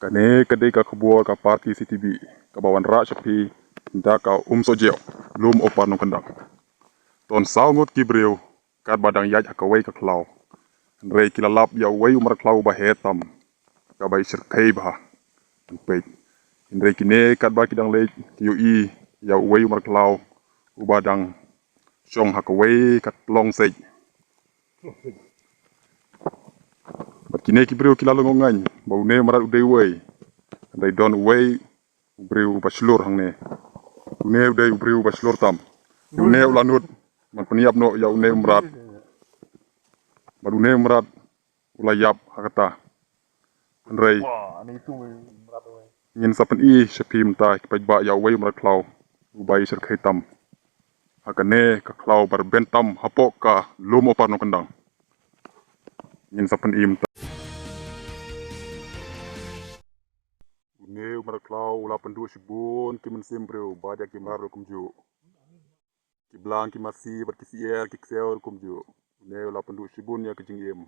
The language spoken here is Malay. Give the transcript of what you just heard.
Kane kadai ka kebua ka parti CTB ka bawan ra sapi da ka sojeo lum opan nong kendang ton saungut kibreu kat badang yaj ka wei ka klau rei kilalap ya wei umar klau ba hetam ka bai sirkai ba pe rei kine kat ba kidang le tiu i ya wei umar klau ubadang song ha ka wei kat long sei bat kine kibreu kilalo ngongan bau ne marat udei wei dai don wei breu baslur hangne ne dai breu baslur tam ne ulanut man peniap no ya ne merat baru ne merat ulayap hakata rei ngin sapen i sepim ta pajba ya wei merat klau ubai ser khaitam hakane ka klau bar bentam hapok ka lumo par no kendang ngin sapen im ne merat klau ula pendu sibun kimen simbreu baja kimar kumju kiblang kimasi berkisier kikseur kumju ne ula pendu sibun ya kejingim